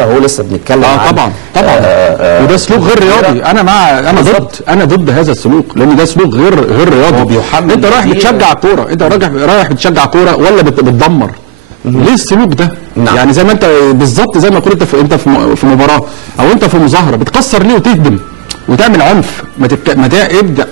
هو لسه بنتكلم عن طبعا وده سلوك غير رياضي. انا ضد هذا السلوك، لان ده سلوك غير رياضي. انت رايح بتشجع كوره، انت رايح بتشجع كوره ولا بتدمر؟ ليه السلوك ده؟ نعم. يعني زي ما انت بالظبط، زي ما كنت انت في مباراه او انت في مظاهره بتكسر ليه وتهدم وتعمل عنف. ما ابدا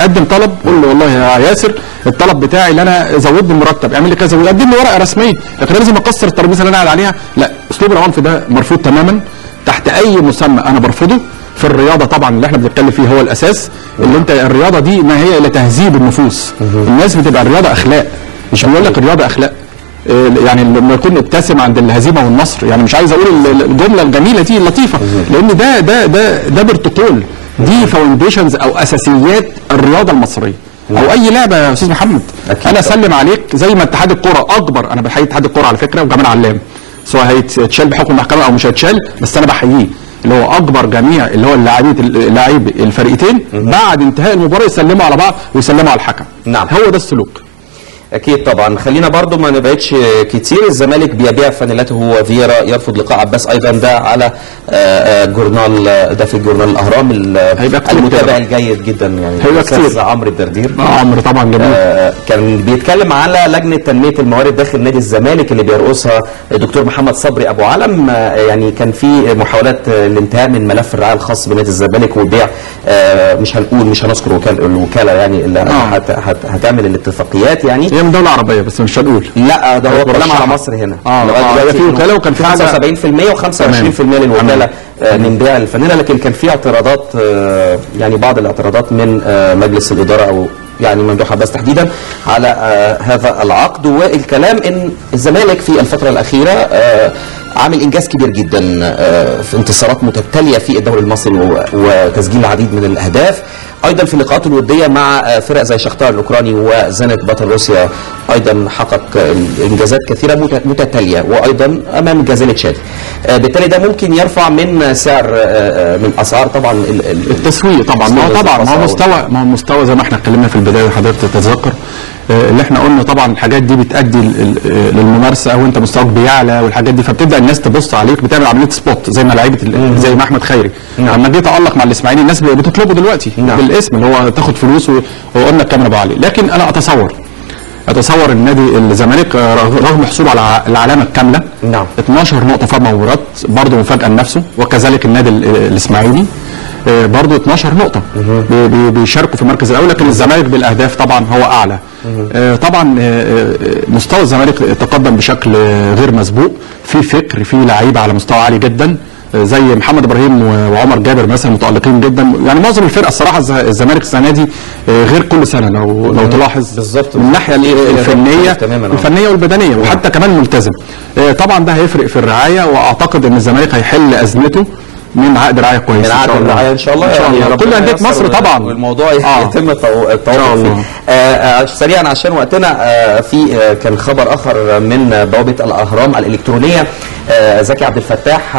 قدم طلب، قول له والله يا ياسر الطلب بتاعي اللي انا زودني المرتب، اعمل لي كذا وقدم لي ورقه رسميه، لكن لازم اكسر الترابيزه اللي انا قاعد عليها. لا، اسلوب العنف ده مرفوض تماما تحت اي مسمى، انا برفضه. في الرياضه طبعا اللي احنا بنتكلم فيه هو الاساس، اللي انت الرياضه دي ما هي الا تهذيب النفوس. الناس بتبقى الرياضه اخلاق، مش بيقول لك الرياضه اخلاق. يعني لما يكون ابتسم عند الهزيمه والنصر، يعني مش عايز اقول الجمله الجميله دي اللطيفه، لان ده بروتوكول، دي فاونديشنز او اساسيات الرياضه المصريه او اي لعبه يا استاذ محمد. انا اسلم عليك زي ما اتحاد الكره اكبر، انا بحيي اتحاد الكره على فكره وجمال علام، سواء هيتشال بحكم المحكمه او مش هيتشال، بس انا بحييه، اللي هو اكبر جميع اللي هو اللاعبي الفريقين بعد انتهاء المباراه يسلموا على بعض ويسلموا على الحكم. نعم، هو ده السلوك. اكيد طبعا. خلينا برضو ما نبعدش كتير. الزمالك بيبيع فانيلاته وفييرا يرفض لقاء عباس ايضا، ده على جورنال، ده في جورنال الاهرام المتابع الجيد جدا، يعني الاستاذ عمرو الدردير. عمرو طبعا جميل. كان بيتكلم على لجنه تنميه الموارد داخل نادي الزمالك اللي بيرأسها الدكتور محمد صبري ابو علم. يعني كان في محاولات الانتهاء من ملف الرعايه الخاص بنادي الزمالك وبيع، مش هنذكر الوكاله يعني اللي هتعمل الاتفاقيات، يعني هي من دولة عربية بس مش هنقول. لا، ده هو كلام على مصر هنا. في وكالة وكان في 75% و25% للوكالة من بيع الفانيلا، لكن كان في اعتراضات، يعني بعض الاعتراضات من مجلس الإدارة او يعني ممدوح عباس تحديدا على هذا العقد. والكلام ان الزمالك في الفترة الأخيرة عامل انجاز كبير جدا في انتصارات متتالية في الدوري المصري وتسجيل العديد من الأهداف. ايضا في اللقاءات الوديه مع فرق زي شختار الاوكراني وزنت بطل روسيا ايضا حقق انجازات كثيره متتاليه، وايضا امام جازيل تشاد. بالتالي ده ممكن يرفع من سعر، من اسعار طبعا التسويق. طبعا ما هو مستوى زي ما احنا اتكلمنا في البدايه، حضرتك تتذكر اللي احنا قلنا طبعا الحاجات دي بتؤدي للممارسه، او انت مستواك بيعلى والحاجات دي، فبتبدا الناس تبص عليك، بتعمل عمليه سبوت زي ما لعيبه زي ما احمد خيري لما جه تالق مع الاسماعيلي الناس بتطلبه دلوقتي بالاسم اللي هو تاخد فلوس، وقلنا الكاميرا ابو علي. لكن انا اتصور النادي الزمالك رغم حصوله على العلامه الكامله 12 نقطه في مباراه، برضه مفاجاه لنفسه، وكذلك النادي الاسماعيلي برضه 12 نقطة بيشاركوا في المركز الأول، لكن الزمالك بالأهداف طبعا هو أعلى. طبعا مستوى الزمالك تقدم بشكل غير مسبوق، في فكر، في لعيبة على مستوى عالي جدا زي محمد إبراهيم وعمر جابر مثلا متألقين جدا. يعني معظم الفرقة الصراحة الزمالك السنة دي غير كل سنة لو تلاحظ بالظبط من الناحية الفنية والبدنية، وحتى كمان ملتزم. طبعا ده هيفرق في الرعاية، وأعتقد إن الزمالك هيحل أزمته من عقد رعايه كويس، من عقد الرعايه ان شاء الله. يعني كل انديه مصر طبعا والموضوع يتم التوافق فيه. سريعا عشان وقتنا، في كان خبر اخر من بوابه الاهرام الالكترونيه. زكي عبد الفتاح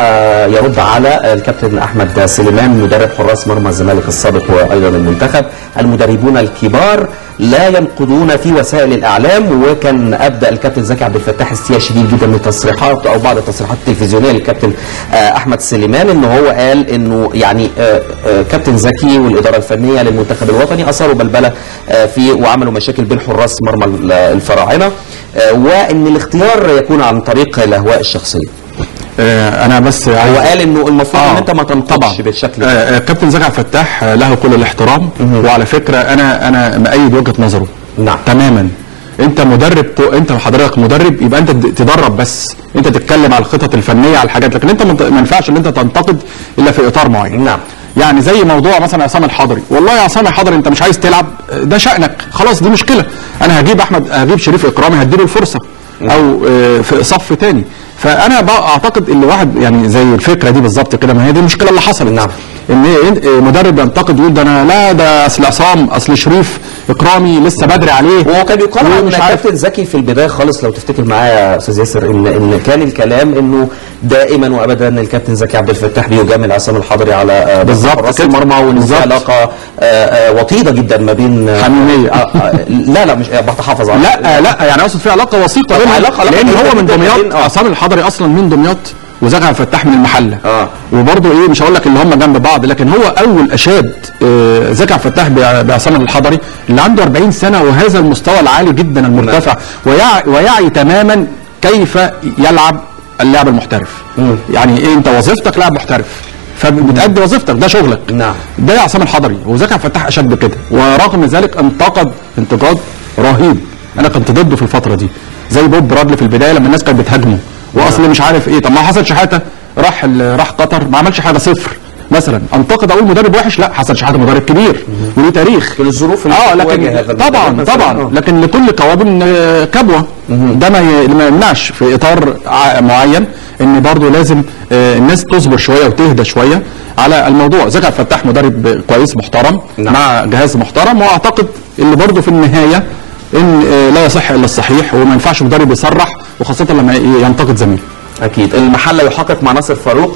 يرد على الكابتن احمد سليمان مدرب حراس مرمى الزمالك السابق وايضا المنتخب: المدربون الكبار لا ينقضون في وسائل الاعلام. وكان ابدا الكابتن زكي عبد الفتاح استياء شديد جدا من التصريحات او بعض التصريحات التلفزيونيه للكابتن احمد سليمان، ان هو قال انه يعني كابتن زكي والاداره الفنيه للمنتخب الوطني اثاروا بلبله في وعملوا مشاكل بين حراس مرمى الفراعنه، وان الاختيار يكون عن طريق الاهواء الشخصيه. انا بس هو قال انه المفروض ان انت ما تنقضش بالشكل ده. كابتن زكي عبد الفتاح له كل الاحترام، وعلى فكره انا مؤيد وجهه نظره تماما. انت مدرب، انت حضرتك مدرب، يبقى انت تدرب بس، انت تتكلم على الخطط الفنيه على الحاجات، لكن انت ما ينفعش ان انت تنتقد الا في اطار معين. يعني زي موضوع مثلا عصام الحضري، والله يا عصام الحضري انت مش عايز تلعب، ده شأنك، خلاص دي مشكله. انا هجيب شريف اكرامي هديله الفرصه، او في صف تاني. فانا اعتقد ان واحد يعني زي الفكره دي بالظبط كده، ما هي دي المشكله اللي حصلت. ان مدرب ينتقد يقول ده اصل عصام، اصل شريف اكرامي لسه بدري عليه. وهو كان بيقال عن كابتن زكي في البدايه خالص، لو تفتكر معايا يا استاذ ياسر، ان كان الكلام انه دائما وابدا الكابتن زكي عبد الفتاح بيجامل عصام الحضري على بالظبط المرمى، وفي علاقه وطيده جدا ما بين حميميه. لا مش بتحافظ على لا يعني اقصد في علاقه وثيقه بينهم، لان هو من دمياط. عصام الحضري اصلا من دمياط، وزكي عبد الفتاح من المحله. وبرضه ايه مش هقول لك اللي هم جنب بعض، لكن هو اول اشاد زكي عبد الفتاح بعصام الحضري اللي عنده 40 سنه وهذا المستوى العالي جدا المرتفع، ويعي تماما كيف يلعب اللعب المحترف. يعني ايه انت وظيفتك لاعب محترف، فبتأدي وظيفتك، ده شغلك. نعم. ده عصام الحضري، وزكي عبد الفتاح اشد كده، ورغم ذلك انتقد انتقاد رهيب. انا كنت ضده في الفتره دي، زي بوب برادلي في البدايه لما الناس كانت بتهاجمه واصل مش عارف ايه. طب ما حسن شحاته راح قطر ما عملش حاجه، صفر مثلا. انتقد اقول مدرب وحش؟ لا، حسن شحاته مدرب كبير وليه تاريخ في الظروف لكن طبعا لكن لكل قوابل كبوه. ده ما يمنعش في اطار معين ان برضه لازم الناس تصبر شويه وتهدى شويه على الموضوع. زكي عبد الفتاح مدرب كويس محترم. نعم. مع جهاز محترم، واعتقد اللي برضه في النهايه ان لا يصح الا الصحيح، وما ينفعش مدرب يصرح وخاصه لما ينتقد زميله. اكيد. المحله يحقق مع ناصر فاروق